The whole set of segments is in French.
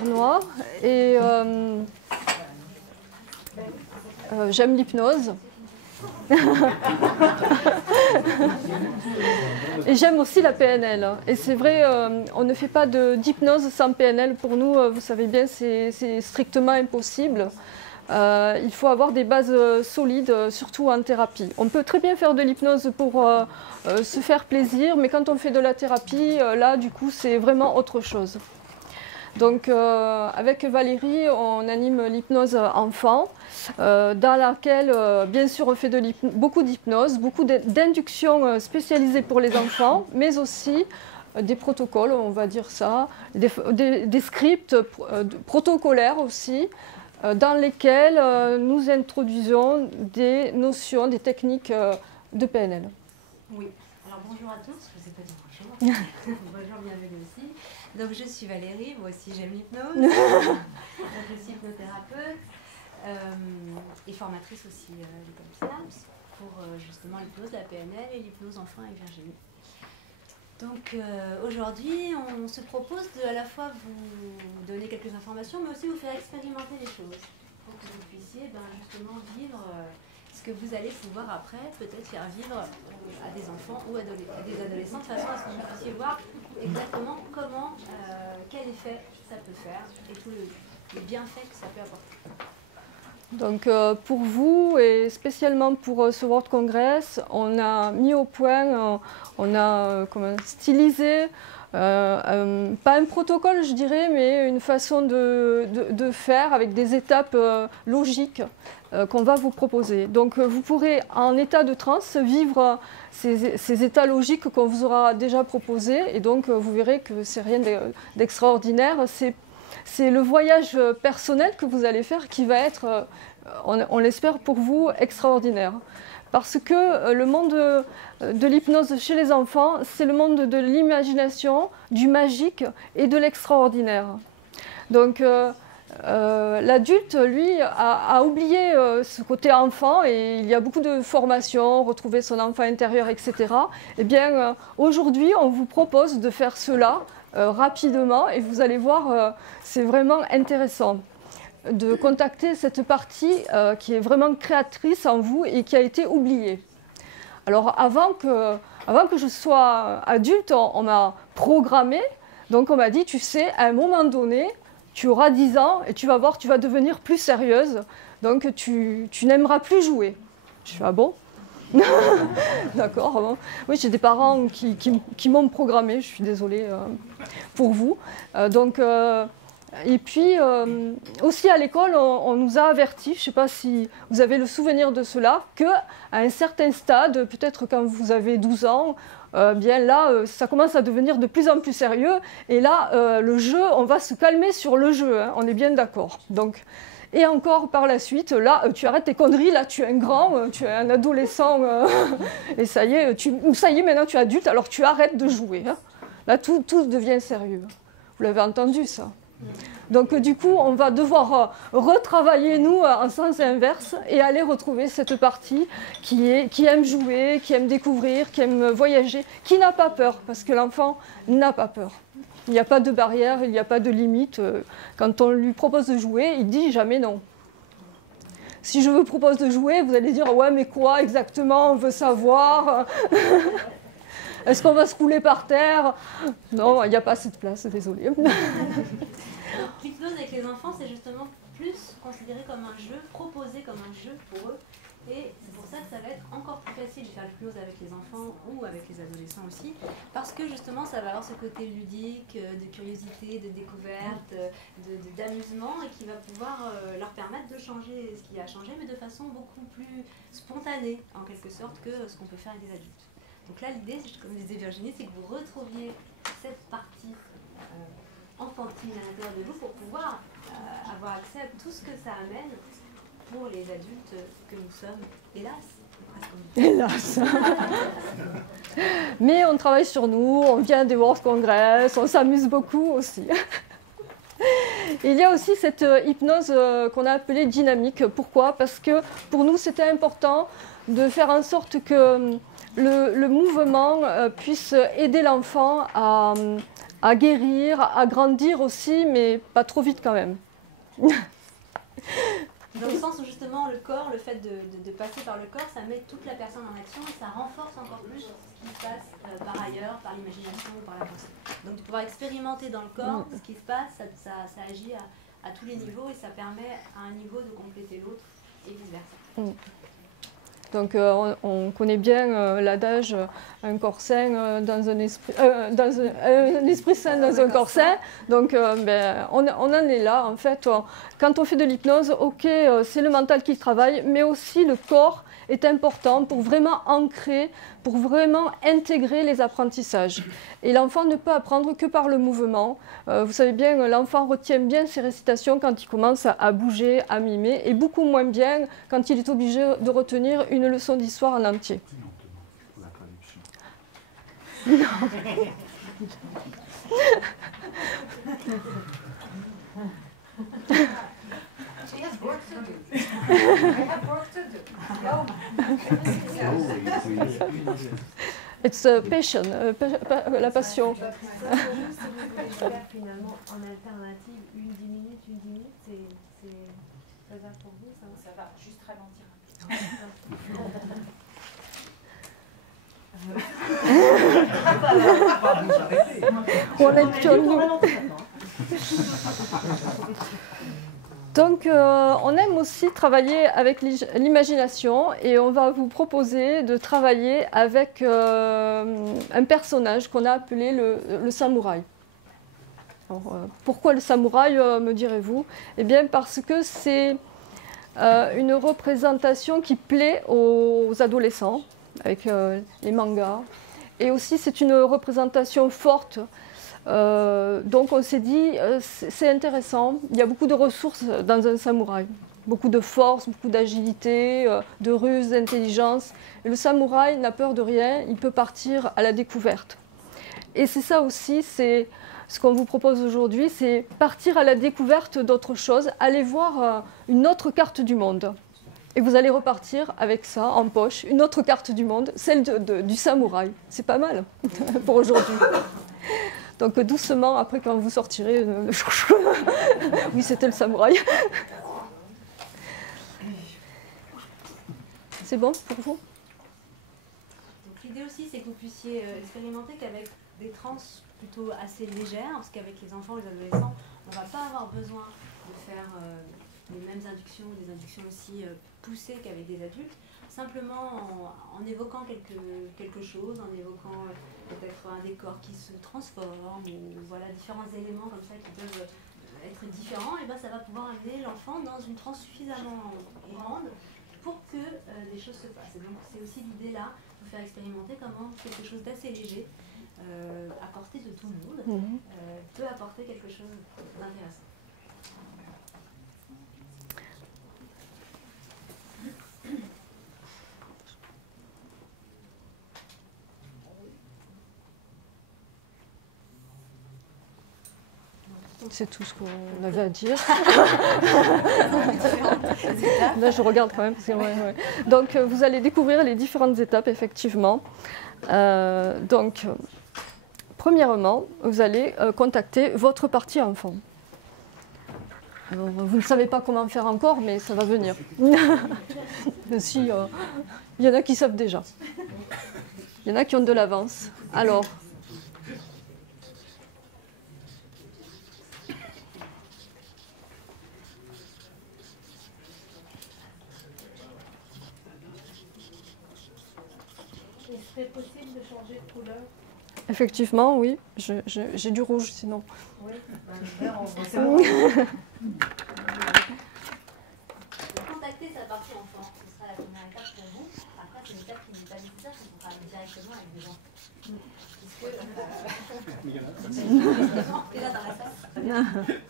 Pierre Noir et j'aime l'hypnose. Et j'aime aussi la PNL. Et c'est vrai, on ne fait pas d'hypnose sans PNL. Pour nous, vous savez bien, c'est strictement impossible. Il faut avoir des bases solides, surtout en thérapie. On peut très bien faire de l'hypnose pour se faire plaisir, mais quand on fait de la thérapie, là, du coup, c'est vraiment autre chose. Donc, avec Valérie, on anime l'hypnose enfant, dans laquelle, bien sûr, on fait beaucoup d'hypnose, beaucoup d'inductions spécialisées pour les enfants, mais aussi des protocoles, on va dire ça, des scripts protocolaires aussi, dans lesquels nous introduisons des notions, des techniques de PNL. Oui, alors bonjour à tous, je ne sais pas dire bonjour. Bonjour, bienvenue aussi. Donc je suis Valérie, moi aussi j'aime l'hypnose. Donc je suis hypnothérapeute et formatrice aussi l'école Synapse pour justement l'hypnose, la PNL et l'hypnose enfant et Virginie. Donc aujourd'hui on se propose de à la fois vous donner quelques informations mais aussi vous faire expérimenter les choses pour que vous puissiez justement vivre ce que vous allez pouvoir après peut-être faire vivre à des enfants ou à des adolescents de façon à ce que vous puissiez voir exactement comment, quel effet ça peut faire et tous les bienfaits que ça peut apporter. Donc pour vous et spécialement pour ce World Congress, on a mis au point, on a stylisé, pas un protocole je dirais, mais une façon de faire avec des étapes logiques qu'on va vous proposer. Donc vous pourrez en état de transe vivre ces états logiques qu'on vous aura déjà proposés et donc vous verrez que c'est rien d'extraordinaire. C'est le voyage personnel que vous allez faire qui va être, on l'espère pour vous, extraordinaire. Parce que le monde de l'hypnose chez les enfants, c'est le monde de l'imagination, du magique et de l'extraordinaire. Donc l'adulte, lui, a oublié ce côté enfant et il y a beaucoup de formations, retrouver son enfant intérieur, etc. Eh bien, aujourd'hui, on vous propose de faire cela rapidement et vous allez voir, c'est vraiment intéressant de contacter cette partie qui est vraiment créatrice en vous et qui a été oubliée. Alors avant que je sois adulte, on m'a programmé, donc on m'a dit, tu sais, à un moment donné, tu auras 10 ans et tu vas voir, tu vas devenir plus sérieuse, donc tu n'aimeras plus jouer. Je fais, ah bon? D'accord. Bon. Oui, j'ai des parents qui m'ont programmé, je suis désolée pour vous. Et puis, aussi à l'école, on nous a avertis, je ne sais pas si vous avez le souvenir de cela, qu'à un certain stade, peut-être quand vous avez 12 ans, bien là, ça commence à devenir de plus en plus sérieux. Et là, le jeu, on va se calmer sur le jeu, hein, on est bien d'accord. Donc, et encore par la suite, là, tu arrêtes tes conneries, là, tu es un grand, tu es un adolescent, et ça y est, maintenant tu es adulte, alors tu arrêtes de jouer. Hein. Là, tout devient sérieux. Vous l'avez entendu, ça. Donc du coup, on va devoir retravailler, nous, en sens inverse et aller retrouver cette partie qui aime jouer, qui aime découvrir, qui aime voyager, qui n'a pas peur, parce que l'enfant n'a pas peur. Il n'y a pas de barrière, il n'y a pas de limite. Quand on lui propose de jouer, il dit jamais non. Si je vous propose de jouer, vous allez dire « ouais, mais quoi exactement? On veut savoir. Est-ce qu'on va se rouler par terre ?» Non, il n'y a pas assez de place, désolée. L'hypnose avec les enfants, c'est justement plus considéré comme un jeu, proposé comme un jeu pour eux. Et c'est pour ça que ça va être encore plus facile de faire l'hypnose avec les enfants ou avec les adolescents aussi. Parce que justement, ça va avoir ce côté ludique, de curiosité, de découverte, d'amusement et qui va pouvoir leur permettre de changer ce qui a changé, mais de façon beaucoup plus spontanée, en quelque sorte, que ce qu'on peut faire avec des adultes. Donc là, l'idée, comme disait Virginie, c'est que vous retrouviez cette partie enfantine à l'intérieur de vous pour pouvoir avoir accès à tout ce que ça amène pour les adultes que nous sommes, hélas. Hélas. Mais on travaille sur nous, on vient des World Congress, on s'amuse beaucoup aussi. Il y a aussi cette hypnose qu'on a appelée dynamique. Pourquoi? Parce que pour nous, c'était important de faire en sorte que le mouvement puisse aider l'enfant à guérir, à grandir aussi, mais pas trop vite quand même. Dans le sens où justement le corps, le fait de passer par le corps, ça met toute la personne en action et ça renforce encore plus ce qui se passe par ailleurs, par l'imagination ou par la pensée. Donc de pouvoir expérimenter dans le corps ce qui se passe, ça agit à tous les niveaux et ça permet à un niveau de compléter l'autre et vice-versa. Donc on connaît bien l'adage un corps sain dans un esprit, un esprit sain dans un corps sain. Donc on en est là en fait. Quand on fait de l'hypnose, ok, c'est le mental qui travaille, mais aussi le corps est important pour vraiment ancrer, pour vraiment intégrer les apprentissages. Et l'enfant ne peut apprendre que par le mouvement. Vous savez bien, l'enfant retient bien ses récitations quand il commence à bouger, à mimer, et beaucoup moins bien quand il est obligé de retenir une leçon d'histoire en entier. Non. It's a passion, la passion. Finalement, en alternative, 10 minutes, c'est faisable pour vous, ça va juste ralentir un peu. Donc, on aime aussi travailler avec l'imagination et on va vous proposer de travailler avec un personnage qu'on a appelé le samouraï. Alors, pourquoi le samouraï, me direz-vous? Eh bien, parce que c'est une représentation qui plaît aux adolescents, avec les mangas. Et aussi, c'est une représentation forte. Donc on s'est dit, c'est intéressant, il y a beaucoup de ressources dans un samouraï, beaucoup de force, beaucoup d'agilité, de ruse, d'intelligence. Et le samouraï n'a peur de rien, il peut partir à la découverte. Et c'est ça aussi, c'est ce qu'on vous propose aujourd'hui, c'est partir à la découverte d'autres choses, aller voir une autre carte du monde. Et vous allez repartir avec ça en poche, une autre carte du monde, celle du samouraï. C'est pas mal pour aujourd'hui. Donc doucement, après quand vous sortirez, oui c'était le samouraï. C'est bon pour vous? L'idée aussi c'est que vous puissiez expérimenter qu'avec des trans plutôt assez légères, parce qu'avec les enfants et les adolescents, on ne va pas avoir besoin de faire les mêmes inductions, des inductions aussi poussées qu'avec des adultes. Simplement en évoquant quelque chose, en évoquant peut-être un décor qui se transforme, ou voilà, différents éléments comme ça qui peuvent être différents, et ben ça va pouvoir amener l'enfant dans une transe suffisamment grande pour que des choses se passent. Et donc c'est aussi l'idée là, de faire expérimenter comment quelque chose d'assez léger, à portée de tout le monde, peut apporter quelque chose d'intéressant. C'est tout ce qu'on avait à dire. Là, je regarde quand même. Parce que, ouais. Donc, vous allez découvrir les différentes étapes, effectivement. Donc, premièrement, vous allez contacter votre partie enfant. Alors, vous ne savez pas comment faire encore, mais ça va venir. Si, il y en a qui savent déjà. Il y en a qui ont de l'avance. Alors, C'est possible de changer de couleur? effectivement, oui. J'ai du rouge, sinon. Oui, le vert, c'est bon. Contacter sa partie enfant, ce sera la première étape pour vous. Après, c'est une étape qui n'est pas nécessaire, parce qu'on travaille directement avec des enfants. Puisque... Déjà dans la salle.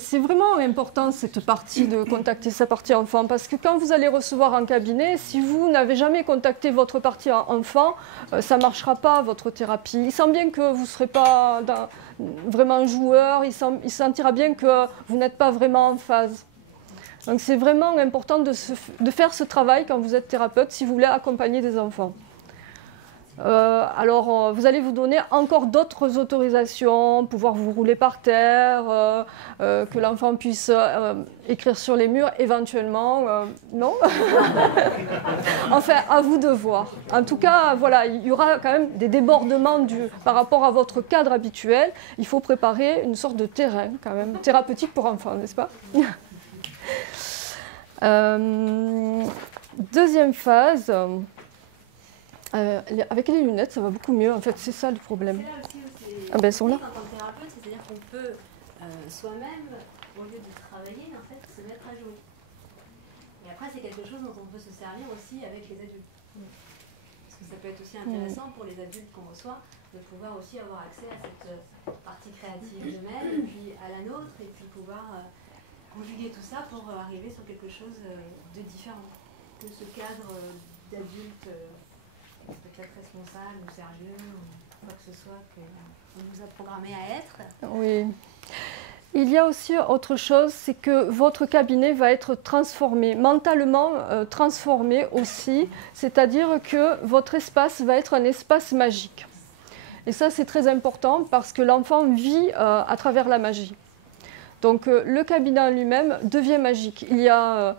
C'est vraiment important cette partie de contacter sa partie enfant parce que quand vous allez recevoir un cabinet, si vous n'avez jamais contacté votre partie enfant, ça ne marchera pas votre thérapie. Il sent bien que vous ne serez pas vraiment joueur, il sentira bien que vous n'êtes pas vraiment en phase. Donc c'est vraiment important de faire ce travail quand vous êtes thérapeute si vous voulez accompagner des enfants. Alors, vous allez vous donner encore d'autres autorisations, pouvoir vous rouler par terre, que l'enfant puisse écrire sur les murs, éventuellement, non. Enfin, à vous de voir. En tout cas, voilà, il y aura quand même des débordements par rapport à votre cadre habituel. Il faut préparer une sorte de terrain, quand même, thérapeutique pour enfants, n'est-ce pas? Deuxième phase. Avec les lunettes, ça va beaucoup mieux. En fait, c'est ça le problème. C'est là aussi où c'est Ah ben, elles sont là. en tant que thérapeute, c'est-à-dire qu'on peut soi-même, au lieu de travailler, en fait, se mettre à jouer. Et après, c'est quelque chose dont on peut se servir aussi avec les adultes. Parce que ça peut être aussi intéressant pour les adultes qu'on reçoit de pouvoir aussi avoir accès à cette partie créative d'eux-mêmes, et puis à la nôtre, et puis pouvoir conjuguer tout ça pour arriver sur quelque chose de différent que ce cadre d'adulte peut-être responsable ou sérieux ou quoi que ce soit qu'on nous a programmé à être. Oui. Il y a aussi autre chose, c'est que votre cabinet va être transformé, mentalement transformé aussi, c'est-à-dire que votre espace va être un espace magique. Et ça, c'est très important parce que l'enfant vit à travers la magie. Donc le cabinet en lui-même devient magique. Il y a,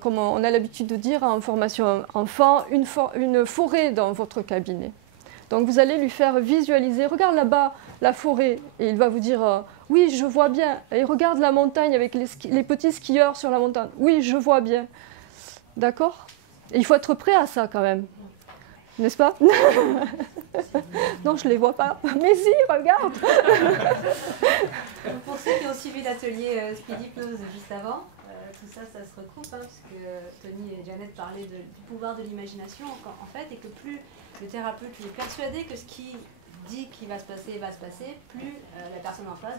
comme on a l'habitude de dire en formation enfant, une forêt dans votre cabinet. Donc vous allez lui faire visualiser, regarde là-bas la forêt, et il va vous dire oui, je vois bien. Et regarde la montagne avec les petits skieurs sur la montagne. Oui, je vois bien. D'accord? Et il faut être prêt à ça quand même. N'est-ce pas? Non, je ne les vois pas. Mais si, regarde. Pour ceux qui ont suivi l'atelier Speed Hypnose juste avant, tout ça, ça se recoupe, hein, parce que Tony et Janet parlaient du pouvoir de l'imagination, en fait, et que plus le thérapeute est persuadé que ce qui dit qu'il va se passer, plus la personne en face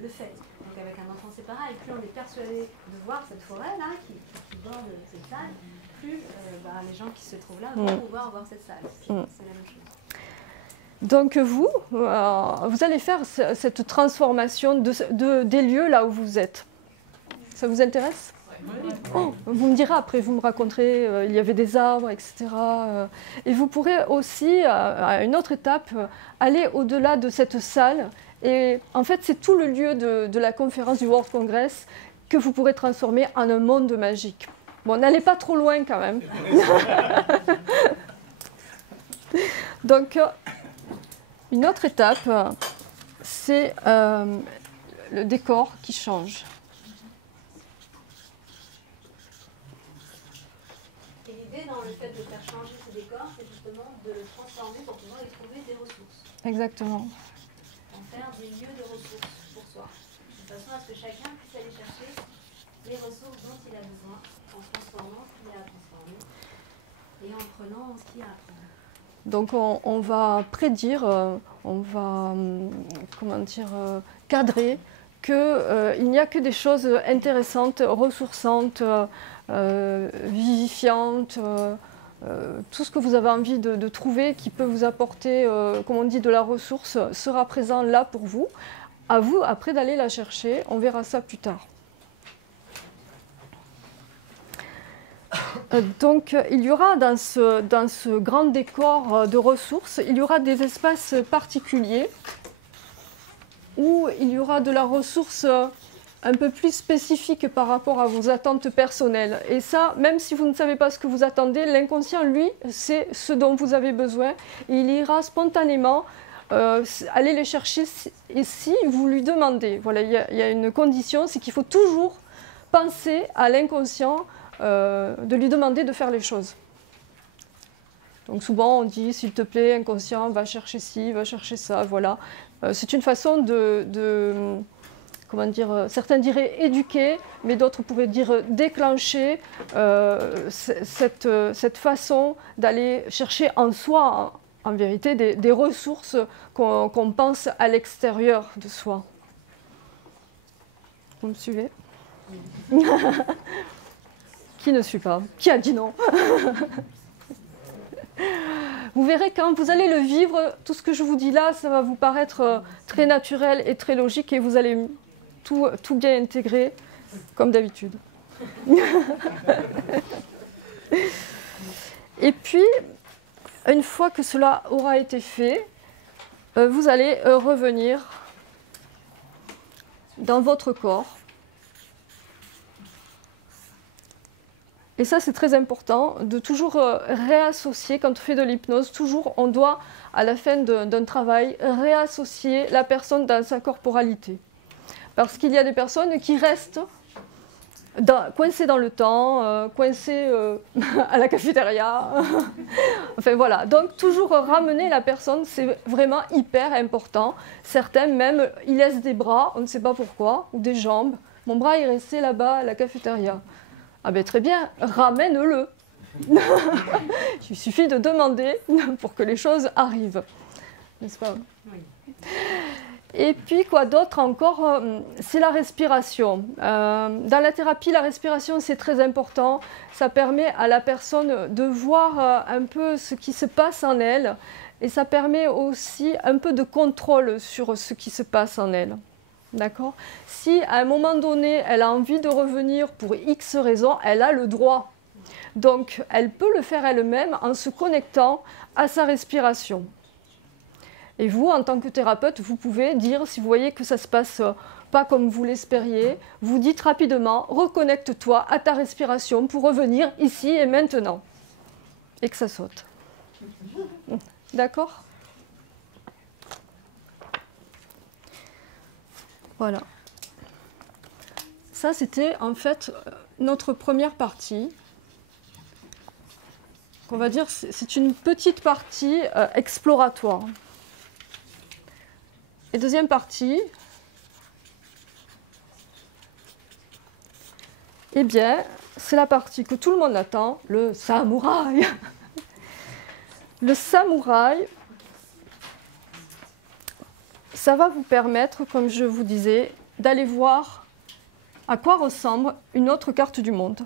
le fait. Donc avec un enfant c'est pareil, plus on est persuadé de voir cette forêt-là qui borde cette salle, plus les gens qui se trouvent là vont pouvoir voir cette salle. C'est la même chose. Donc vous allez faire cette transformation des lieux là où vous êtes. Ça vous intéresse? Oh, vous me direz après, vous me raconterez, il y avait des arbres, etc. Et vous pourrez aussi, à une autre étape, aller au-delà de cette salle. Et en fait, c'est tout le lieu de la conférence du World Congress que vous pourrez transformer en un monde magique. Bon, n'allez pas trop loin quand même. Donc, une autre étape, c'est le décor qui change. Et l'idée dans le fait de faire changer ce décor, c'est justement de le transformer pour pouvoir y trouver des ressources. Exactement. En faire des lieux de ressources pour soi. De façon à ce que chacun puisse aller chercher les ressources dont il a besoin, en transformant ce qu'il y a à transformer et en prenant ce qu'il y a à prendre. Donc on va prédire, on va cadrer qu'il n'y a que des choses intéressantes, ressourçantes, vivifiantes, tout ce que vous avez envie de trouver qui peut vous apporter, comme on dit, de la ressource, sera présent là pour vous. À vous, après, d'aller la chercher. On verra ça plus tard. Donc, il y aura dans ce grand décor de ressources, il y aura des espaces particuliers où il y aura de la ressource un peu plus spécifique par rapport à vos attentes personnelles. Et ça, même si vous ne savez pas ce que vous attendez, l'inconscient, lui, c'est ce dont vous avez besoin. Et il ira spontanément aller les chercher et si vous lui demandez. Voilà, il y a une condition, c'est qu'il faut toujours penser à l'inconscient, de lui demander de faire les choses. Donc souvent on dit, s'il te plaît, inconscient, va chercher ci, va chercher ça, voilà. C'est une façon comment dire, certains diraient éduquer, mais d'autres pourraient dire déclencher cette façon d'aller chercher en soi, en vérité, des ressources qu'on pense à l'extérieur de soi. Vous me suivez? Qui ne suit pas? Qui a dit non? Vous verrez, quand vous allez le vivre, tout ce que je vous dis là, ça va vous paraître très naturel et très logique et vous allez tout bien intégrer, comme d'habitude. Et puis, Une fois que cela aura été fait, vous allez revenir dans votre corps. Et ça, c'est très important de toujours réassocier, quand on fait de l'hypnose, toujours on doit, à la fin d'un travail, réassocier la personne dans sa corporalité. Parce qu'il y a des personnes qui restent coincées dans le temps, coincées à la cafétéria. Enfin voilà, donc toujours ramener la personne, c'est vraiment hyper important. Certains même, ils laissent des bras, on ne sait pas pourquoi, ou des jambes. Mon bras est resté là-bas à la cafétéria. Ah ben très bien, ramène-le. Il suffit de demander pour que les choses arrivent. N'est-ce pas? Oui. Et puis quoi d'autre encore? C'est la respiration. Dans la thérapie, la respiration, c'est très important. Ça permet à la personne de voir un peu ce qui se passe en elle. Et ça permet aussi un peu de contrôle sur ce qui se passe en elle. D'accord? Si à un moment donné, elle a envie de revenir pour X raisons, elle a le droit. Donc, elle peut le faire elle-même en se connectant à sa respiration. Et vous, en tant que thérapeute, vous pouvez dire, si vous voyez que ça ne se passe pas comme vous l'espériez, vous dites rapidement, reconnecte-toi à ta respiration pour revenir ici et maintenant. Et que ça saute. D'accord? Voilà. Ça, c'était en fait notre première partie. On va dire c'est une petite partie exploratoire. Et deuxième partie, eh bien, c'est la partie que tout le monde attend, le samouraï. Le samouraï, ça va vous permettre, comme je vous disais, d'aller voir à quoi ressemble une autre carte du monde.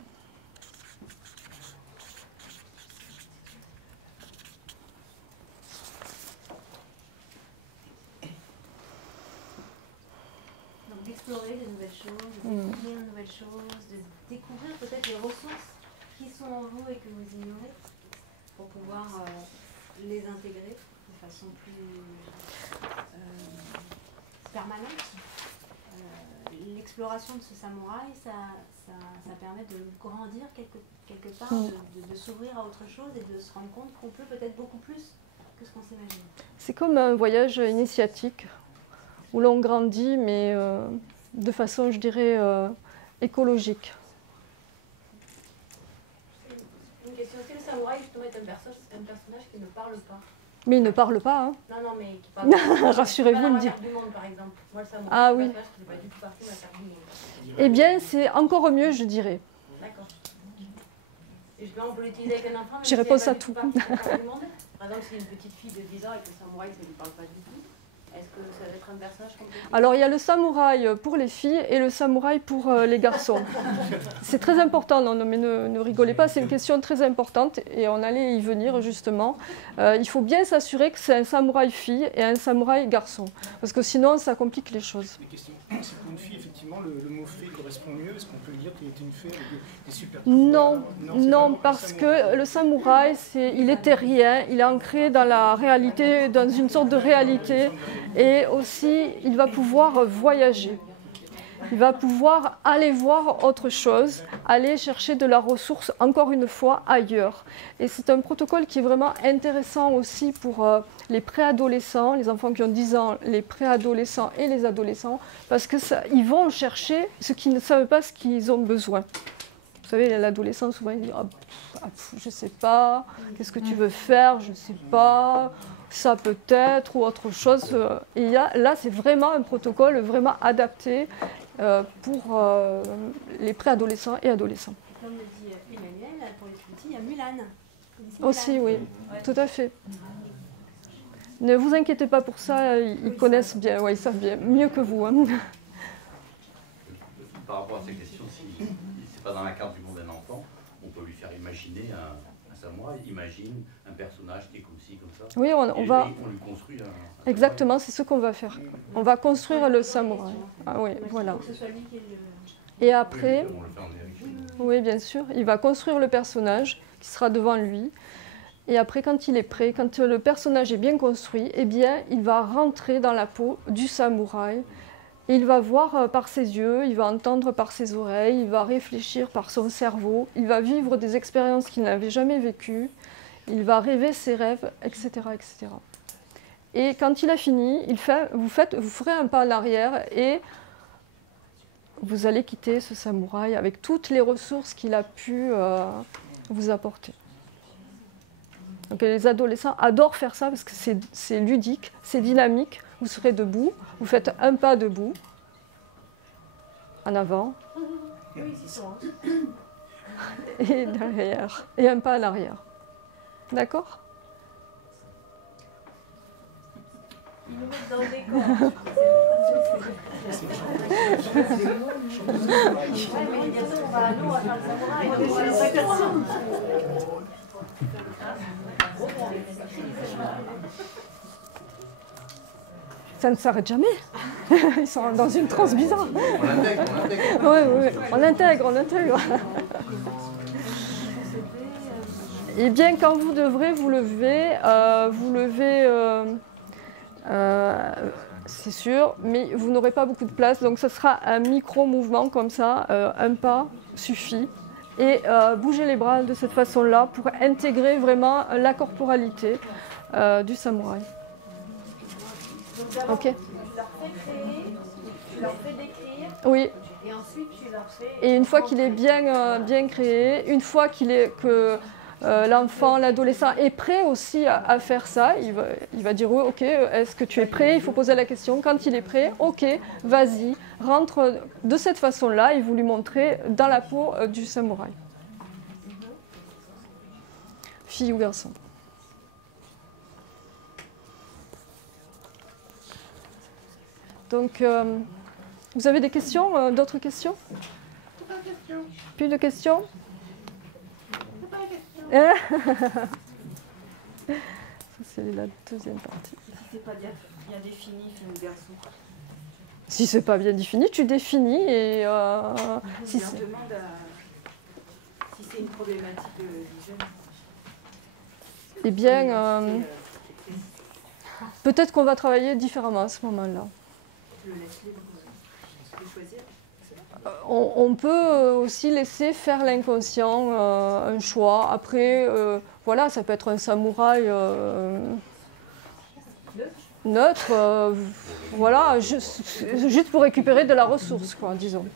Donc d'explorer de nouvelles choses, de découvrir de nouvelles choses, de découvrir peut-être les ressources qui sont en vous et que vous ignorez, pour pouvoir les intégrer de façon plus permanente. L'exploration de ce samouraï, ça permet de grandir quelque part, de s'ouvrir à autre chose et de se rendre compte qu'on peut peut-être beaucoup plus que ce qu'on s'imagine. C'est comme un voyage initiatique où l'on grandit, mais de façon, je dirais, écologique. Une question, est-ce que le samouraï justement est un personnage qui ne parle pas? Mais il ne parle pas, hein. Non, mais qui parle pas. Rassurez-vous, le dire. Du monde, par exemple. Moi, le samouraï, ah oui. qui ne fait pas du tout partie de la carte du monde. Eh bien, c'est encore mieux, je dirais. D'accord. Et on peut l'utiliser avec un enfant, mais J'y réponds à tout. Par exemple, si une petite fille de 10 ans et que le samouraï, ça ne lui parle pas du tout, est-ce que ça va être un personnage compliqué? Alors, il y a le samouraï pour les filles et le samouraï pour les garçons. C'est très important, non, mais ne rigolez pas, c'est une question très importante et on allait y venir justement. Il faut bien s'assurer que c'est un samouraï fille et un samouraï garçon, parce que sinon, ça complique les choses. C'est pour une fille, effectivement, le mot fée correspond mieux. Est-ce qu'on peut dire qu'elle était une fée avec des super pouvoirs? Non, parce que le samouraï, il est terrien, il est ancré dans la réalité, dans une sorte de réalité. Et aussi, il va pouvoir voyager. Il va pouvoir aller voir autre chose, aller chercher de la ressource, encore une fois, ailleurs. Et c'est un protocole qui est vraiment intéressant aussi pour les préadolescents, les enfants qui ont 10 ans, les préadolescents et les adolescents, parce qu'ils vont chercher ce qu'ils ne savent pas ce qu'ils ont besoin. Vous savez, l'adolescent, souvent, il dit je ne sais pas, qu'est-ce que tu veux faire, je ne sais pas, ça peut-être, ou autre chose. Et là, c'est vraiment un protocole vraiment adapté pour les préadolescents et adolescents. Comme le dit Emmanuel, pour les petits, il y a Mulan. Aussi, oui, tout à fait. Ne vous inquiétez pas pour ça, ils connaissent bien, ouais, ils savent bien, mieux que vous. Hein. Par rapport à ces questions, si c'est pas dans la carte du monde d'un enfant, on peut lui faire imaginer un samouraï, imagine un personnage qui est comme ci, comme ça. Oui, on va... On lui construit un Exactement, c'est ce qu'on va faire. On va construire le samouraï. Ah oui, voilà. Et après, oui, bien sûr, il va construire le personnage qui sera devant lui. Et après, quand il est prêt, quand le personnage est bien construit, eh bien, il va rentrer dans la peau du samouraï. Il va voir par ses yeux, il va entendre par ses oreilles, il va réfléchir par son cerveau, il va vivre des expériences qu'il n'avait jamais vécues, il va rêver ses rêves, etc., etc. Et quand il a fini, vous ferez un pas en arrière et vous allez quitter ce samouraï avec toutes les ressources qu'il a pu vous apporter. Donc les adolescents adorent faire ça parce que c'est ludique, c'est dynamique. Vous serez debout, vous faites un pas debout, en avant, et derrière, et un pas en arrière. D'accord ? Ils nous mettent dans le décor. Ouais, mais bientôt on va à l'eau, on va faire le samouraï, donc on va pas faire ça. Ça ne s'arrête jamais. Ils sont dans une transe bizarre. On l'intègre, Oui, on intègre. Et bien, quand vous devrez vous lever, c'est sûr, mais vous n'aurez pas beaucoup de place, donc ce sera un micro-mouvement comme ça, un pas suffit. Et bougez les bras de cette façon-là pour intégrer vraiment la corporalité du samouraï. Donc ok. Tu leur fais créer, tu leur fais décrire, Oui. et ensuite tu leur fais... Et une fois qu'il est bien créé, une fois que l'enfant, l'adolescent est prêt aussi à faire ça, il va dire oui, ok, est-ce que tu es prêt? Il faut poser la question. Quand il est prêt, ok, vas-y, rentre de cette façon-là et vous lui montrez dans la peau du samouraï. Fille ou garçon. Donc, vous avez des questions, d'autres questions? Plus de questions? Ça, c'est la deuxième partie. Si c'est pas bien défini, fille ou garçon. Si c'est pas bien défini, tu définis et Si on demande si c'est une problématique du jeune. Eh bien, peut-être qu'on va travailler différemment à ce moment-là. Tu le laisses libre de choisir. On peut aussi laisser faire l'inconscient un choix. Après, voilà, ça peut être un samouraï neutre, voilà, juste pour récupérer de la ressource, quoi, disons.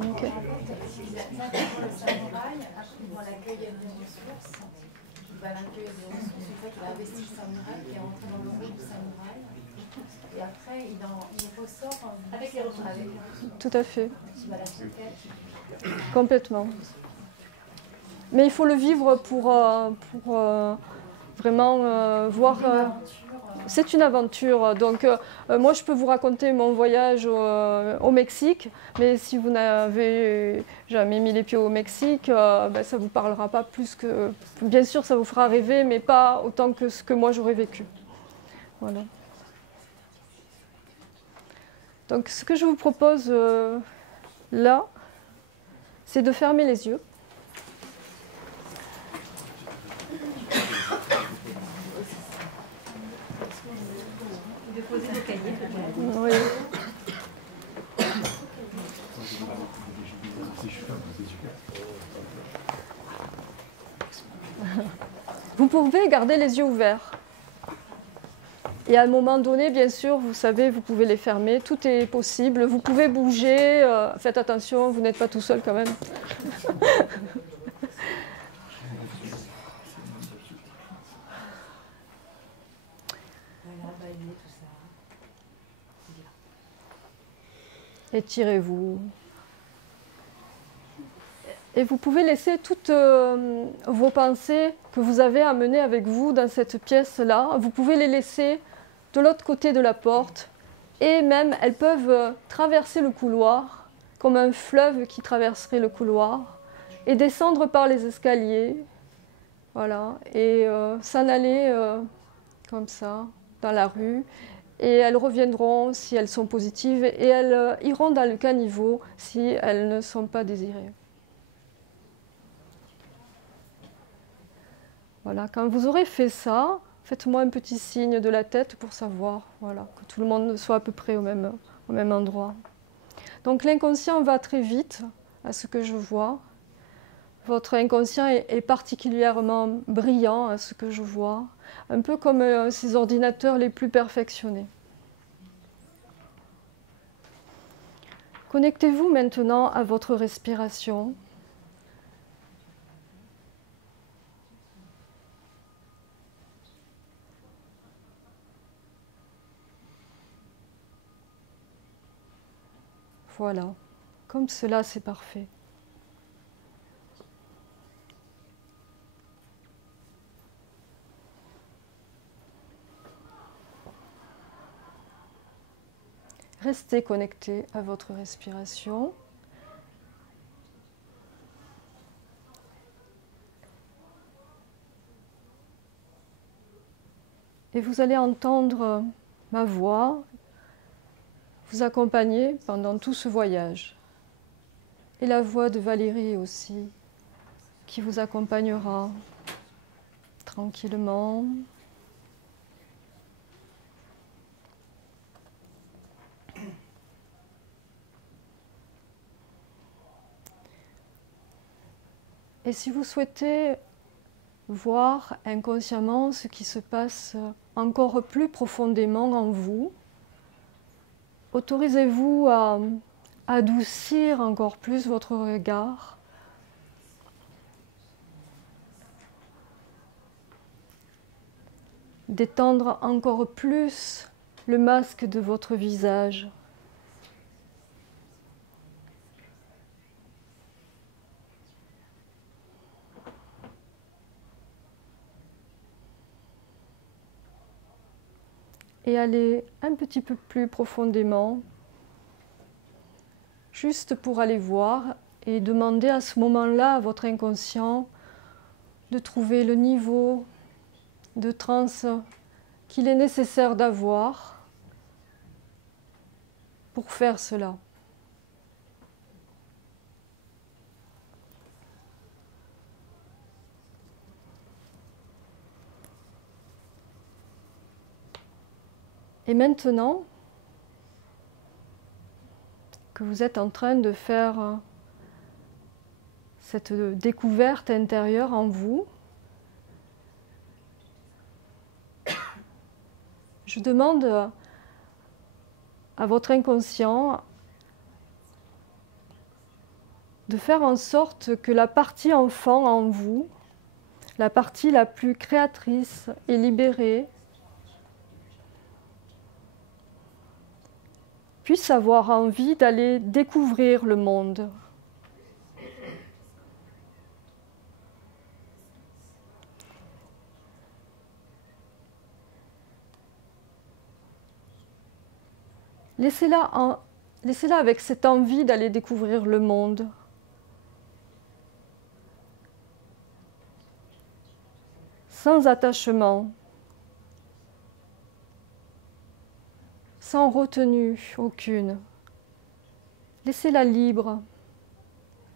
Okay. Le samouraï, après, dans l'accueil des ressources, il va l'accueil des ressources, une fois qu'il a investi le samouraï, il est rentré dans le rôle du samouraï, et après, il ressort avec les ressources. Tout à fait. Il va la sauter. Complètement. Mais il faut le vivre pour vraiment voir... C'est une aventure. Donc, moi, je peux vous raconter mon voyage au Mexique, mais si vous n'avez jamais mis les pieds au Mexique, ça ne vous parlera pas plus que... Bien sûr, ça vous fera rêver, mais pas autant que ce que moi, j'aurais vécu. Voilà. Donc, ce que je vous propose là, c'est de fermer les yeux. De poser le cahier peut-être. Oui. Vous pouvez garder les yeux ouverts. Et à un moment donné, bien sûr, vous savez, vous pouvez les fermer. Tout est possible. Vous pouvez bouger. Faites attention, vous n'êtes pas tout seul quand même. Étirez-vous. Et vous pouvez laisser toutes vos pensées que vous avez amenées avec vous dans cette pièce-là, vous pouvez les laisser de l'autre côté de la porte. Et même, elles peuvent traverser le couloir, comme un fleuve qui traverserait le couloir, et descendre par les escaliers, voilà, et s'en aller comme ça, dans la rue. Et elles reviendront si elles sont positives, et elles iront dans le caniveau si elles ne sont pas désirées. Voilà, quand vous aurez fait ça, faites-moi un petit signe de la tête pour savoir, voilà, que tout le monde soit à peu près au même endroit. Donc l'inconscient va très vite, à ce que je vois. Votre inconscient est particulièrement brillant, à ce que je vois, un peu comme ces ordinateurs les plus perfectionnés. Connectez-vous maintenant à votre respiration. Voilà, comme cela, c'est parfait. Restez connecté à votre respiration. Et vous allez entendre ma voix vous accompagner pendant tout ce voyage. Et la voix de Valérie aussi, qui vous accompagnera tranquillement. Et si vous souhaitez voir inconsciemment ce qui se passe encore plus profondément en vous, autorisez-vous à adoucir encore plus votre regard, d'étendre encore plus le masque de votre visage. Et aller un petit peu plus profondément, juste pour aller voir et demander à ce moment-là à votre inconscient de trouver le niveau de transe qu'il est nécessaire d'avoir pour faire cela. Et maintenant que vous êtes en train de faire cette découverte intérieure en vous, je demande à votre inconscient de faire en sorte que la partie enfant en vous, la partie la plus créatrice et libérée, puisse avoir envie d'aller découvrir le monde. Laissez-la avec cette envie d'aller découvrir le monde. Sans attachement, sans retenue aucune. Laissez-la libre,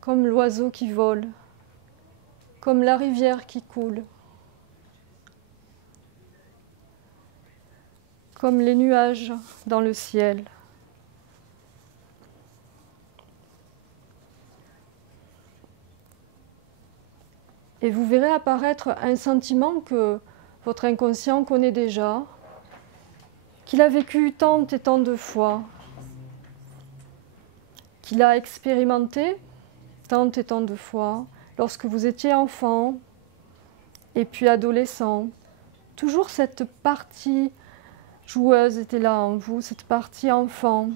comme l'oiseau qui vole, comme la rivière qui coule, comme les nuages dans le ciel. Et vous verrez apparaître un sentiment que votre inconscient connaît déjà, qu'il a vécu tant et tant de fois, qu'il a expérimenté tant et tant de fois, lorsque vous étiez enfant et puis adolescent. Toujours cette partie joueuse était là en vous, cette partie enfant.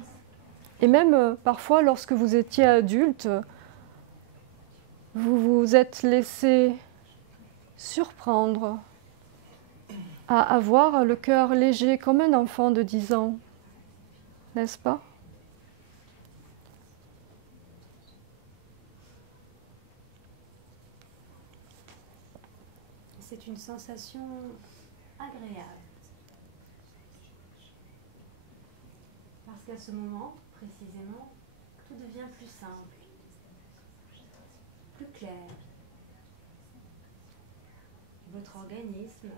Et même parfois, lorsque vous étiez adulte, vous vous êtes laissé surprendre à avoir le cœur léger comme un enfant de 10 ans, n'est-ce pas? C'est une sensation agréable. Parce qu'à ce moment, précisément, tout devient plus simple, plus clair. votre organisme,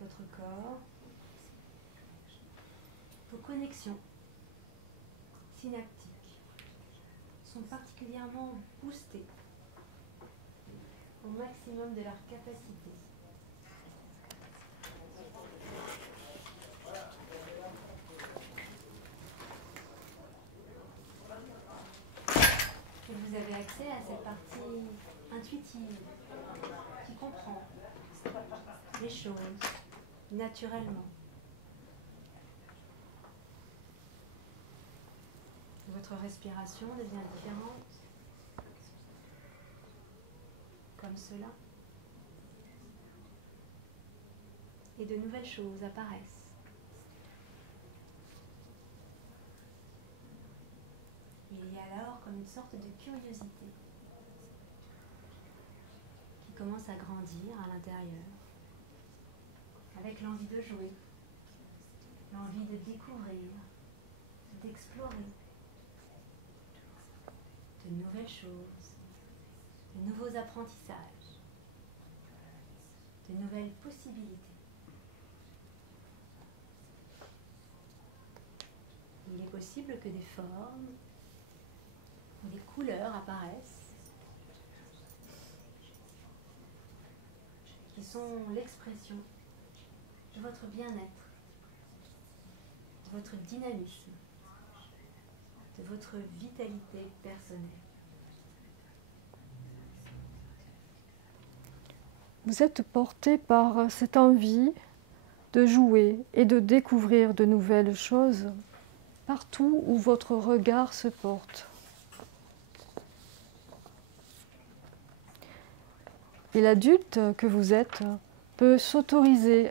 votre corps, vos connexions synaptiques sont particulièrement boostées au maximum de leur capacité. Et vous avez accès à cette partie intuitive qui comprend les choses naturellement. Votre respiration devient différente, comme cela. Et de nouvelles choses apparaissent. Il y a alors comme une sorte de curiosité qui commence à grandir à l'intérieur, avec l'envie de jouer, l'envie de découvrir, d'explorer de nouvelles choses, de nouveaux apprentissages, de nouvelles possibilités. Il est possible que des formes ou des couleurs apparaissent qui sont l'expression de votre bien-être, de votre dynamisme, de votre vitalité personnelle. Vous êtes porté par cette envie de jouer et de découvrir de nouvelles choses partout où votre regard se porte. Et l'adulte que vous êtes peut s'autoriser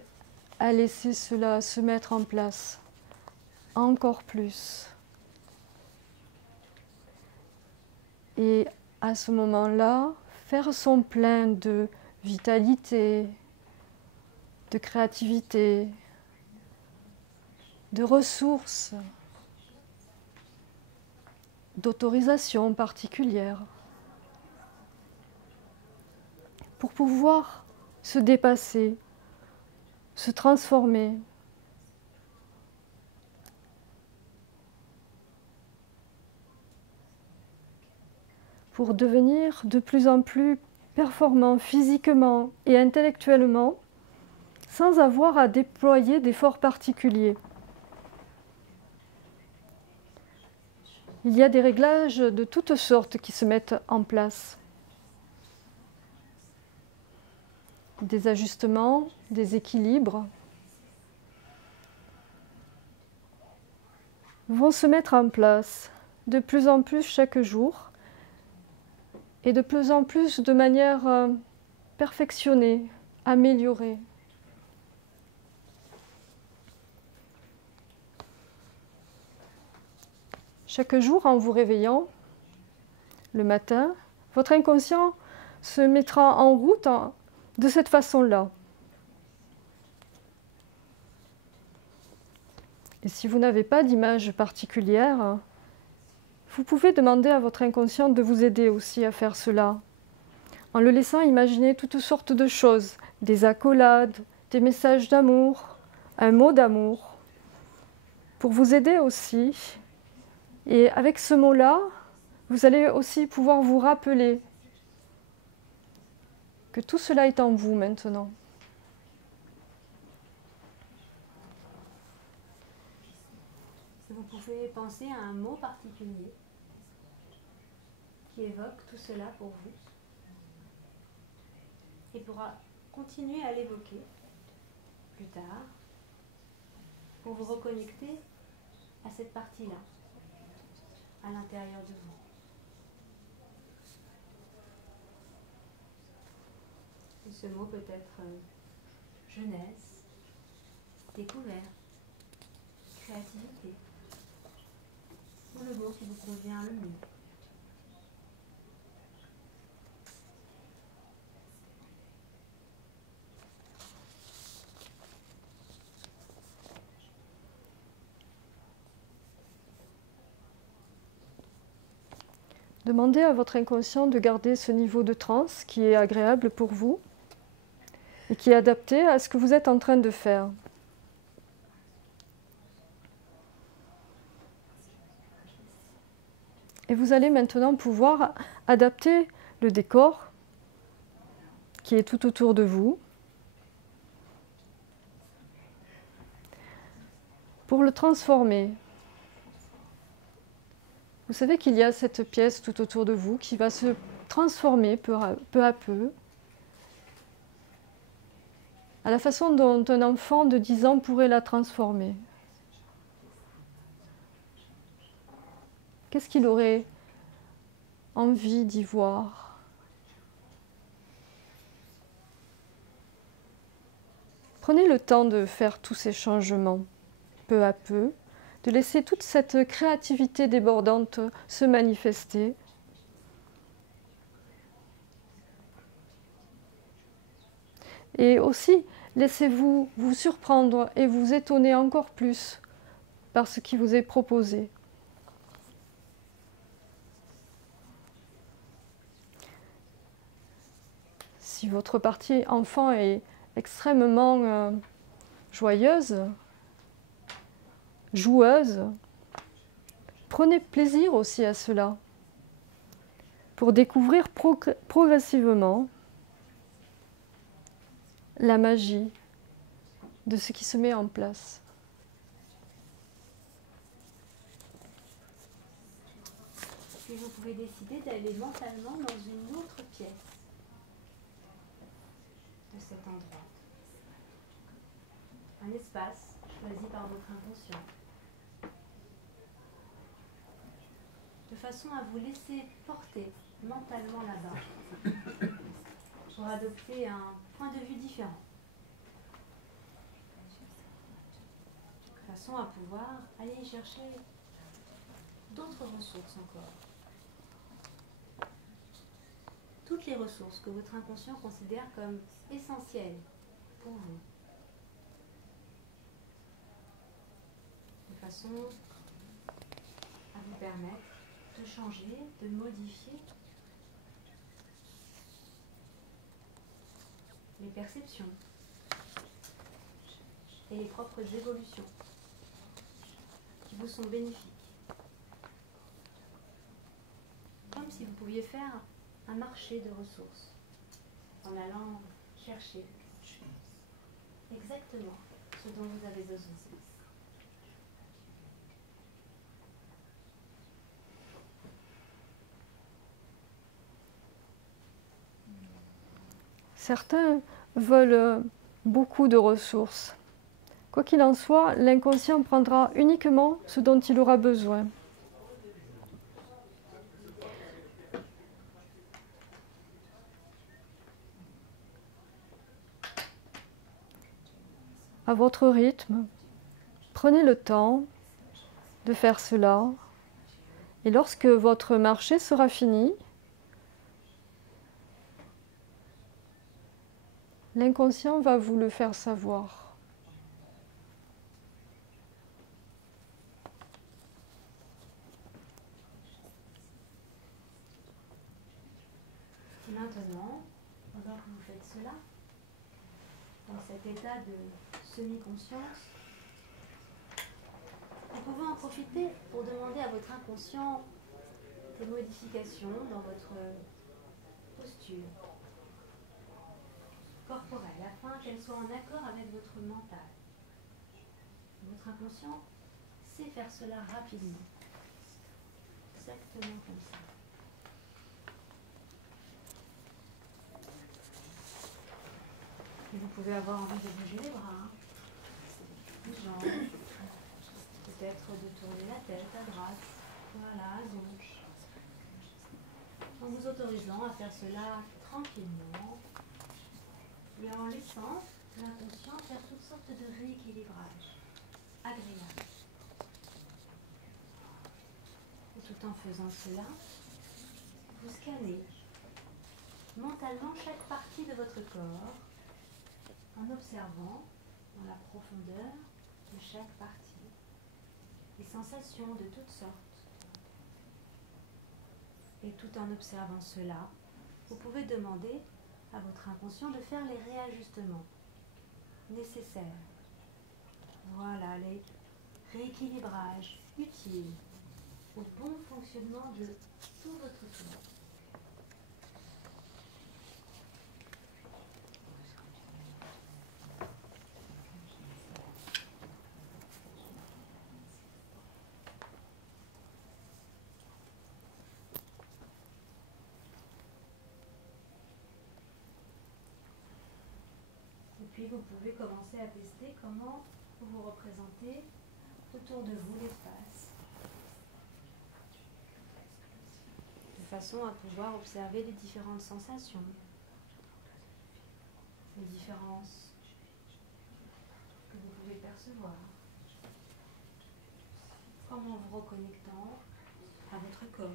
à laisser cela se mettre en place encore plus. Et à ce moment-là, faire son plein de vitalité, de créativité, de ressources, d'autorisation particulière, pour pouvoir se dépasser, se transformer. Pour devenir de plus en plus performant physiquement et intellectuellement, sans avoir à déployer d'efforts particuliers. Il y a des réglages de toutes sortes qui se mettent en place. Des ajustements, des équilibres vont se mettre en place de plus en plus chaque jour et de plus en plus de manière perfectionnée, améliorée. Chaque jour, en vous réveillant le matin, votre inconscient se mettra en route de cette façon-là. Et si vous n'avez pas d'image particulière, vous pouvez demander à votre inconscient de vous aider aussi à faire cela, en le laissant imaginer toutes sortes de choses, des accolades, des messages d'amour, un mot d'amour, pour vous aider aussi. Et avec ce mot-là, vous allez aussi pouvoir vous rappeler que tout cela est en vous maintenant. Vous pouvez penser à un mot particulier qui évoque tout cela pour vous et pourra continuer à l'évoquer plus tard pour vous reconnecter à cette partie-là, à l'intérieur de vous. Et ce mot peut être jeunesse, découverte, créativité, ou le mot qui vous convient le mieux. Demandez à votre inconscient de garder ce niveau de transe qui est agréable pour vous. et qui est adapté à ce que vous êtes en train de faire. Et vous allez maintenant pouvoir adapter le décor qui est tout autour de vous pour le transformer. Vous savez qu'il y a cette pièce tout autour de vous qui va se transformer peu à peu, à la façon dont un enfant de 10 ans pourrait la transformer. Qu'est-ce qu'il aurait envie d'y voir? Prenez le temps de faire tous ces changements, peu à peu, de laisser toute cette créativité débordante se manifester. Et aussi, laissez-vous vous surprendre et vous étonner encore plus par ce qui vous est proposé. Si votre partie enfant est extrêmement joyeuse, joueuse, prenez plaisir aussi à cela pour découvrir progressivement la magie de ce qui se met en place. Puis vous pouvez décider d'aller mentalement dans une autre pièce de cet endroit. Un espace choisi par votre inconscient. De façon à vous laisser porter mentalement là-bas pour adopter un point de vue différent. De façon à pouvoir aller chercher d'autres ressources encore. Toutes les ressources que votre inconscient considère comme essentielles pour vous. De façon à vous permettre de changer, de modifier les perceptions et les propres évolutions qui vous sont bénéfiques. Comme si vous pouviez faire un marché de ressources en allant chercher exactement ce dont vous avez besoin. Certains veulent beaucoup de ressources. Quoi qu'il en soit, l'inconscient prendra uniquement ce dont il aura besoin. À votre rythme, prenez le temps de faire cela. Et lorsque votre marché sera fini, l'inconscient va vous le faire savoir. Maintenant, pendant que vous faites cela, dans cet état de semi-conscience, vous pouvez en profiter pour demander à votre inconscient des modifications dans votre posture corporelle, afin qu'elle soit en accord avec votre mental. Votre inconscient sait faire cela rapidement, exactement comme ça. Et vous pouvez avoir envie de bouger les bras, les jambes, peut-être de tourner la tête à droite, voilà, à gauche. En vous autorisant à faire cela tranquillement et en laissant l'inconscient faire toutes sortes de rééquilibrages agréables. Et tout en faisant cela, vous scannez mentalement chaque partie de votre corps en observant dans la profondeur de chaque partie des sensations de toutes sortes. Et tout en observant cela, vous pouvez demander à votre inconscient de faire les réajustements nécessaires. Voilà, les rééquilibrages utiles au bon fonctionnement de tout votre corps. Puis vous pouvez commencer à tester comment vous vous représentez autour de vous l'espace, de façon à pouvoir observer les différentes sensations, les différences que vous pouvez percevoir, en vous reconnectant à votre corps,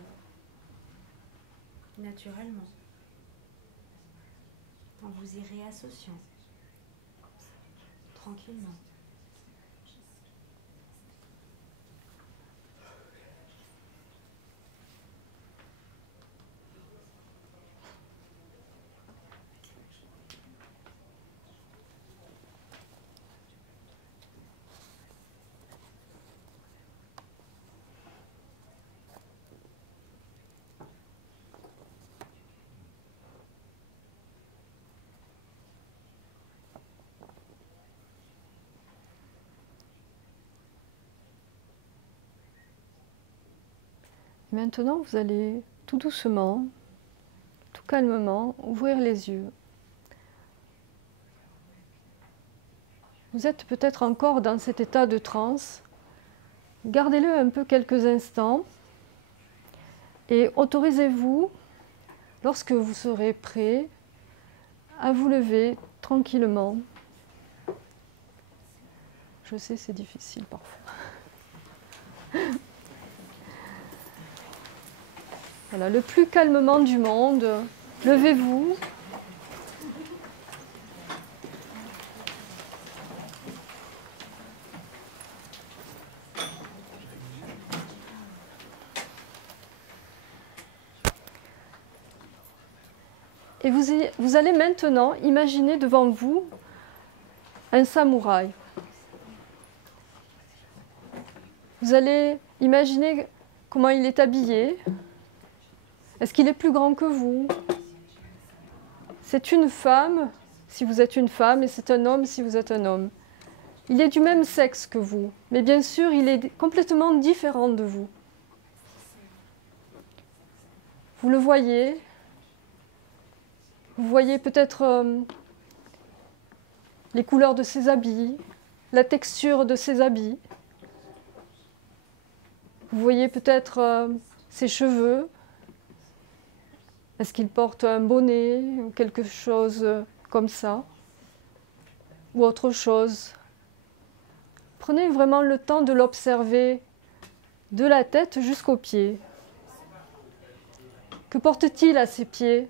naturellement, en vous y réassociant. Tranquillement. Maintenant, vous allez tout doucement, tout calmement, ouvrir les yeux. Vous êtes peut-être encore dans cet état de transe. Gardez-le un peu quelques instants et autorisez-vous, lorsque vous serez prêt, à vous lever tranquillement. Je sais, c'est difficile parfois. Voilà, le plus calmement du monde, levez-vous. Et vous allez maintenant imaginer devant vous un samouraï. Vous allez imaginer comment il est habillé. Est-ce qu'il est plus grand que vous? C'est une femme, si vous êtes une femme, et c'est un homme si vous êtes un homme. Il est du même sexe que vous, mais bien sûr, il est complètement différent de vous. Vous le voyez. Vous voyez peut-être les couleurs de ses habits, la texture de ses habits. Vous voyez peut-être ses cheveux. Est-ce qu'il porte un bonnet ou quelque chose comme ça? Ou autre chose? Prenez vraiment le temps de l'observer de la tête jusqu'aux pieds. Que porte-t-il à ses pieds?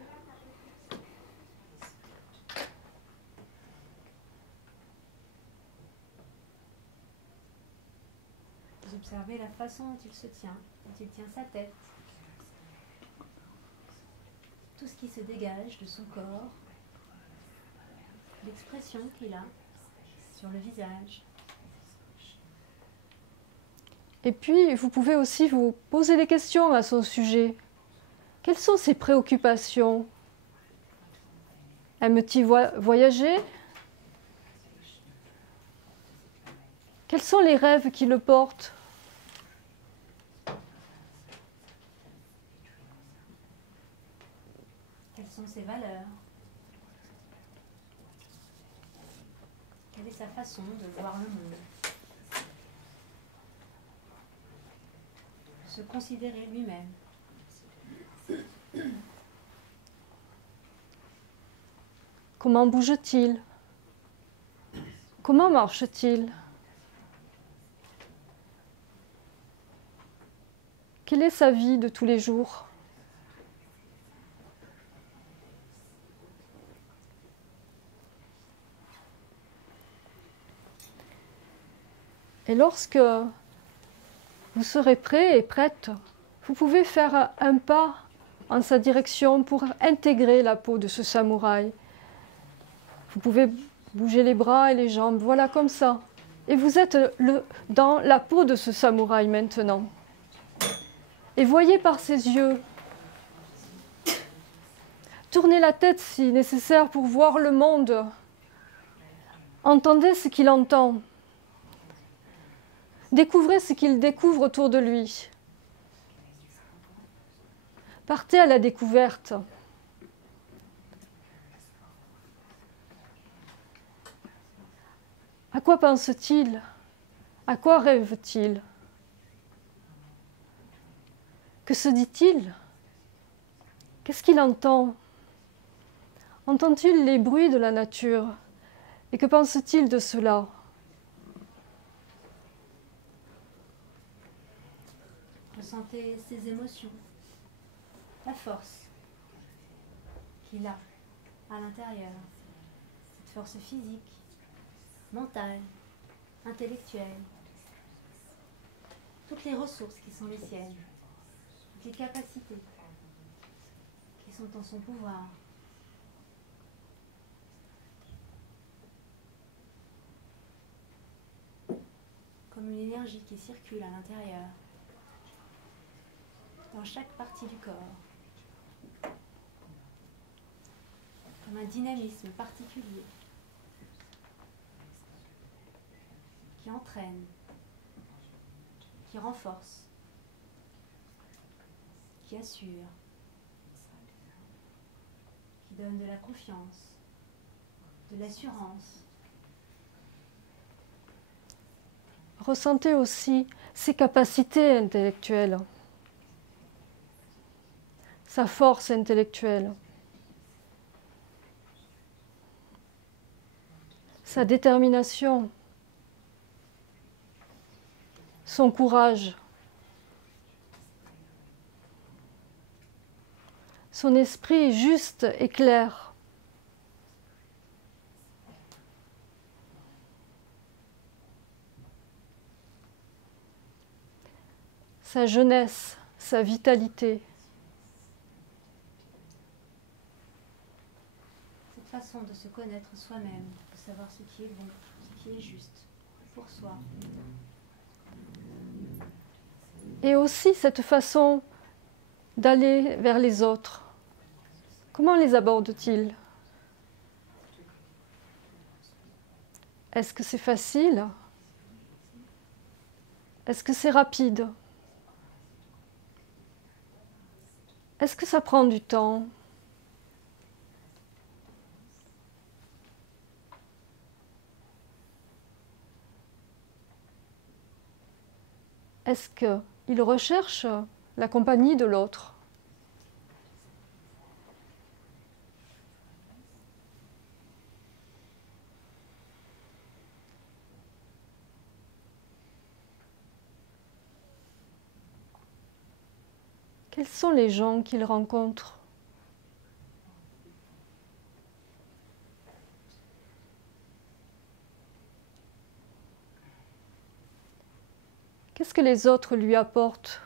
Vous observez la façon dont il se tient, dont il tient sa tête. Tout ce qui se dégage de son corps, l'expression qu'il a sur le visage. Et puis, vous pouvez aussi vous poser des questions à son sujet. Quelles sont ses préoccupations? Aime-t-il voyager? Quels sont les rêves qui le portent? Quelles sont ses valeurs? Quelle est sa façon de voir le monde? De se considérer lui-même. Comment bouge-t-il? Comment marche-t-il? Quelle est sa vie de tous les jours? Et lorsque vous serez prêt et prête, vous pouvez faire un pas en sa direction pour intégrer la peau de ce samouraï. Vous pouvez bouger les bras et les jambes, voilà comme ça. Et vous êtes dans la peau de ce samouraï maintenant. Et voyez par ses yeux. Tournez la tête si nécessaire pour voir le monde. Entendez ce qu'il entend. Découvrez ce qu'il découvre autour de lui. Partez à la découverte. À quoi pense-t-il? À quoi rêve-t-il? Que se dit-il? Qu'est-ce qu'il entend? Entend-il les bruits de la nature? Et que pense-t-il de cela? Ressentez ses émotions, la force qu'il a à l'intérieur, cette force physique, mentale, intellectuelle, toutes les ressources qui sont les siennes, toutes les capacités qui sont en son pouvoir. Comme une énergie qui circule à l'intérieur, dans chaque partie du corps, comme un dynamisme particulier qui entraîne, qui renforce, qui assure, qui donne de la confiance, de l'assurance. Ressentez aussi ses capacités intellectuelles, sa force intellectuelle, sa détermination, son courage, son esprit juste et clair. Sa jeunesse, sa vitalité. Cette façon de se connaître soi-même, de savoir ce qui est bon, ce qui est juste pour soi. Et aussi cette façon d'aller vers les autres. Comment les aborde-t-il? Est-ce que c'est facile? Est-ce que c'est rapide? Est-ce que ça prend du temps? Est-ce qu'il recherche la compagnie de l'autre? Quels sont les gens qu'il rencontre? Qu'est-ce que les autres lui apportent?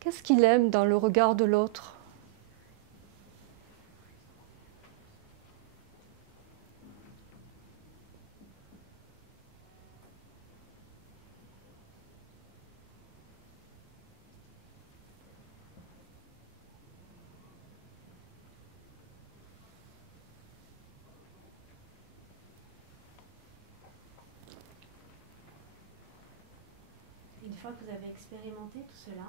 Qu'est-ce qu'il aime dans le regard de l'autre? Une fois que vous avez expérimenté tout cela,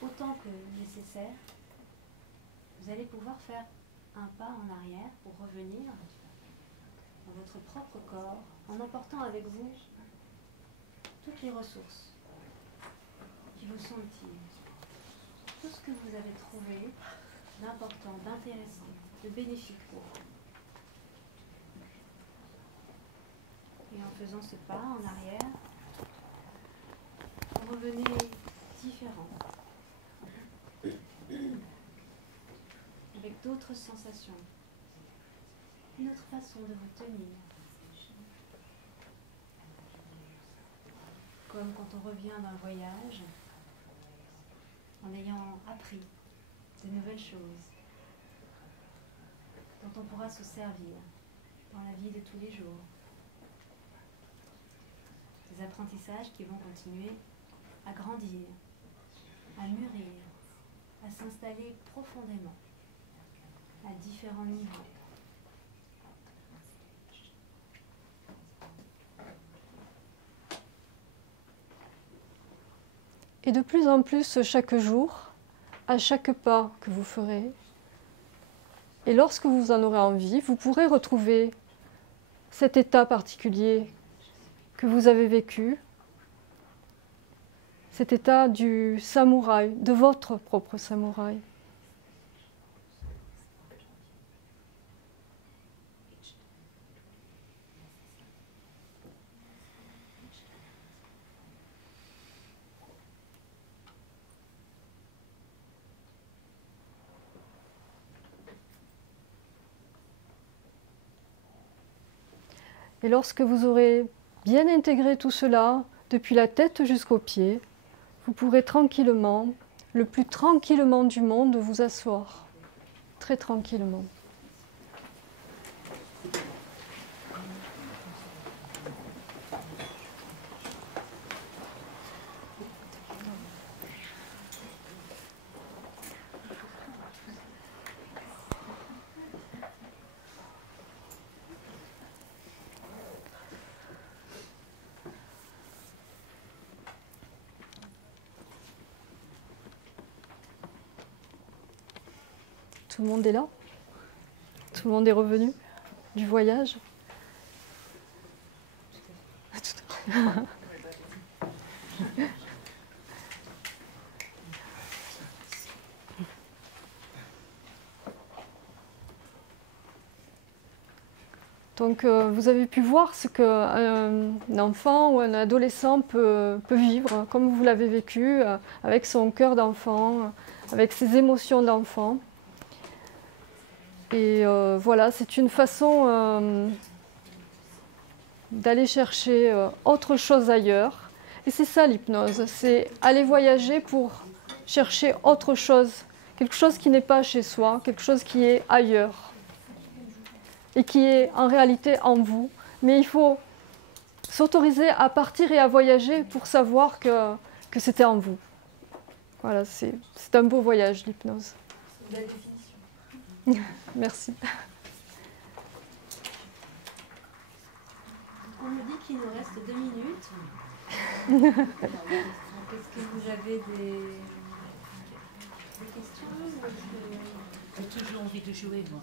autant que nécessaire, vous allez pouvoir faire un pas en arrière pour revenir dans votre propre corps en emportant avec vous toutes les ressources qui vous sont utiles. Tout ce que vous avez trouvé d'important, d'intéressant, de bénéfique pour vous. Et en faisant ce pas en arrière, vous revenez différent, avec d'autres sensations, une autre façon de vous tenir, comme quand on revient d'un voyage, en ayant appris de nouvelles choses dont on pourra se servir dans la vie de tous les jours. Des apprentissages qui vont continuer à grandir, à mûrir, à s'installer profondément à différents niveaux. Et de plus en plus chaque jour, à chaque pas que vous ferez, et lorsque vous en aurez envie, vous pourrez retrouver cet état particulier que vous avez vécu, cet état du samouraï, de votre propre samouraï. Et lorsque vous aurez bien intégré tout cela, depuis la tête jusqu'aux pieds, vous pourrez tranquillement, le plus tranquillement du monde, vous asseoir. Très tranquillement. Tout le monde est là? Tout le monde est revenu du voyage? Donc vous avez pu voir ce qu'un enfant ou un adolescent peut vivre, comme vous l'avez vécu, avec son cœur d'enfant, avec ses émotions d'enfant. Et voilà, c'est une façon d'aller chercher autre chose ailleurs. Et c'est ça l'hypnose, c'est aller voyager pour chercher autre chose, quelque chose qui n'est pas chez soi, quelque chose qui est ailleurs et qui est en réalité en vous. Mais il faut s'autoriser à partir et à voyager pour savoir que c'était en vous. Voilà, c'est un beau voyage, l'hypnose. Belle définition. Merci. On me dit qu'il nous reste 2 minutes. Est-ce que vous avez des questions? J'ai toujours envie de jouer, moi.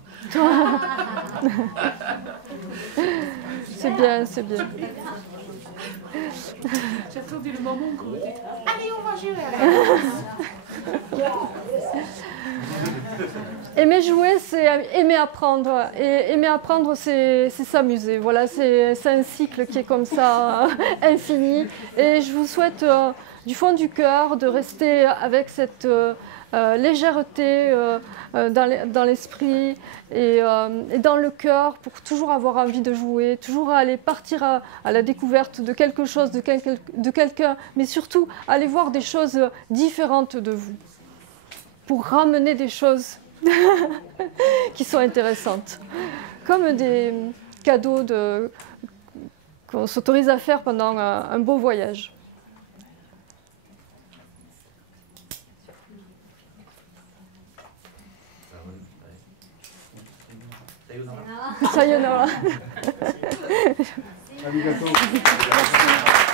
C'est bien, c'est bien. J'attendais le moment où vous dites allez, on va jouer. Aimer jouer, c'est aimer apprendre. Et aimer apprendre, c'est s'amuser. Voilà, c'est un cycle qui est comme ça, infini. Et je vous souhaite du fond du cœur de rester avec cette légèreté dans l'esprit et dans le cœur pour toujours avoir envie de jouer, toujours aller partir à la découverte de quelque chose, de quelqu'un, mais surtout aller voir des choses différentes de vous pour ramener des choses qui sont intéressantes, comme des cadeaux qu'on s'autorise à faire pendant un beau voyage. Sayonara. Sayonara. Merci.